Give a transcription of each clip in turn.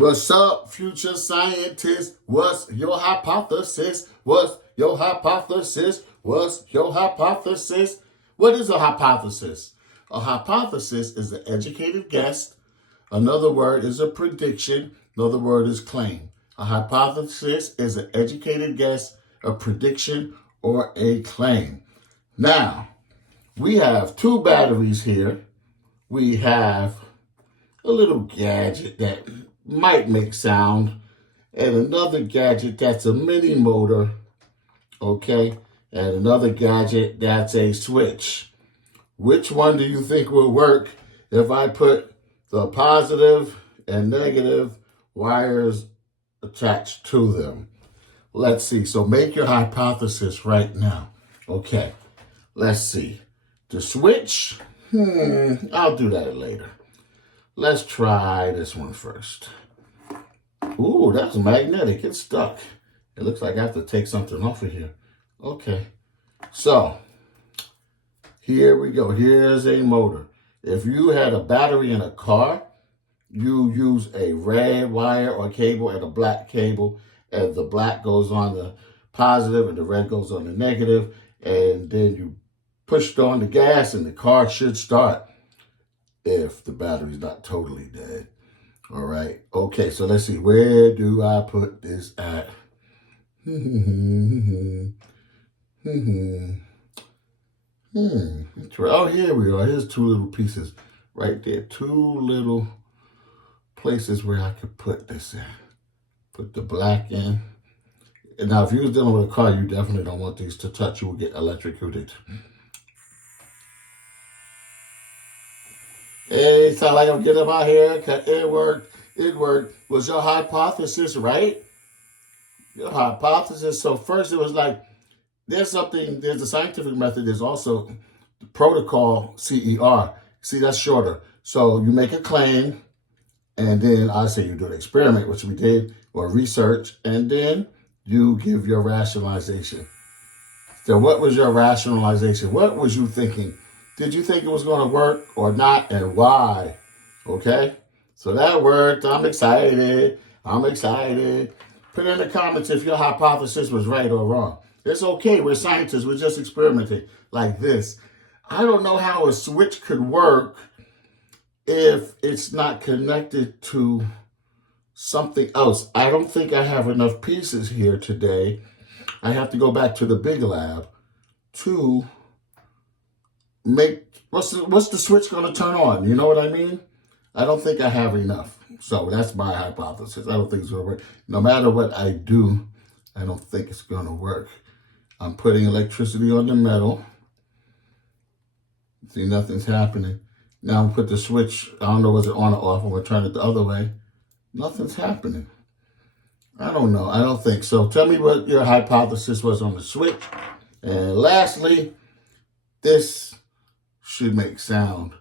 What's up, future scientists? What's your hypothesis? What's your hypothesis? What's your hypothesis? What is a hypothesis? A hypothesis is an educated guess. Another word is a prediction. Another word is claim. A hypothesis is an educated guess, a prediction, or a claim. Now, we have two batteries here. We have a little gadget that might make sound, and another gadget that's a mini motor, okay, and another gadget that's a switch. Which one do you think will work if I put the positive and negative wires attached to them? Let's see. So make your hypothesis right now. Okay, let's see. The switch, I'll do that later. Let's try this one first. Ooh, that's magnetic. It's stuck. It looks like I have to take something off of here. Okay. So, here we go. Here's a motor. If you had a battery in a car, you use a red wire or cable and a black cable, and the black goes on the positive and the red goes on the negative, and then you pushed on the gas and the car should start if the battery's not totally dead. All right. Okay, so let's see. Where do I put this at? Oh, here we are. Here's two little pieces right there. Two little places where I could put this in. Put the black in. And now, if you was dealing with a car, you definitely don't want these to touch. You will get electrocuted. Hey, sound like I'm getting my hair cut. It worked. It worked. Was your hypothesis right? Your hypothesis. So first it was like, there's a scientific method. There's also the protocol, CER. See, that's shorter. So you make a claim, and then I say you do an experiment, which we did, or research, and then you give your rationalization. So what was your rationalization? What was you thinking? Did you think it was going to work or not, and why? Okay? So that worked. I'm excited. Put in the comments if your hypothesis was right or wrong. It's okay. We're scientists. We're just experimenting like this. I don't know how a switch could work if it's not connected to something else. I don't think I have enough pieces here today. I have to go back to the big lab to make, what's the switch going to turn on? You know what I mean? I don't think I have enough. So that's my hypothesis. I don't think it's going to work. No matter what I do, I don't think it's going to work. I'm putting electricity on the metal. See, nothing's happening. Now I'm put the switch, I don't know, was it on or off? I'm going to turn it the other way. Nothing's happening. I don't know. I don't think so. Tell me what your hypothesis was on the switch. And lastly, this should make sound.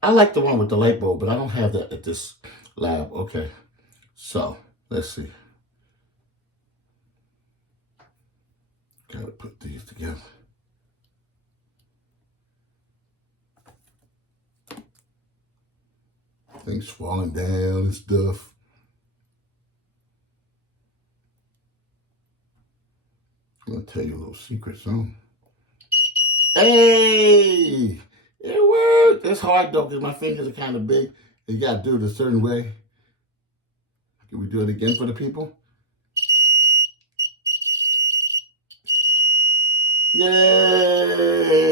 I like the one with the light bulb, but I don't have that at this lab. Okay, so let's see. Gotta put these together. Things falling down and stuff. I'm gonna tell you a little secret soon. Hey! It worked. It's hard though because my fingers are kind of big. You gotta do it a certain way. Can we do it again for the people? Yay!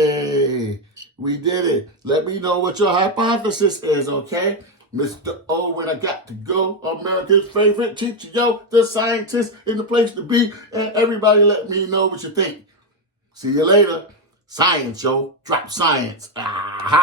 We did it. Let me know what your hypothesis is, okay? Mr. Owen, I got to go. America's favorite teacher, yo, the scientist in the place to be. And everybody let me know what you think. See you later. Science, yo. Drop science. Aha.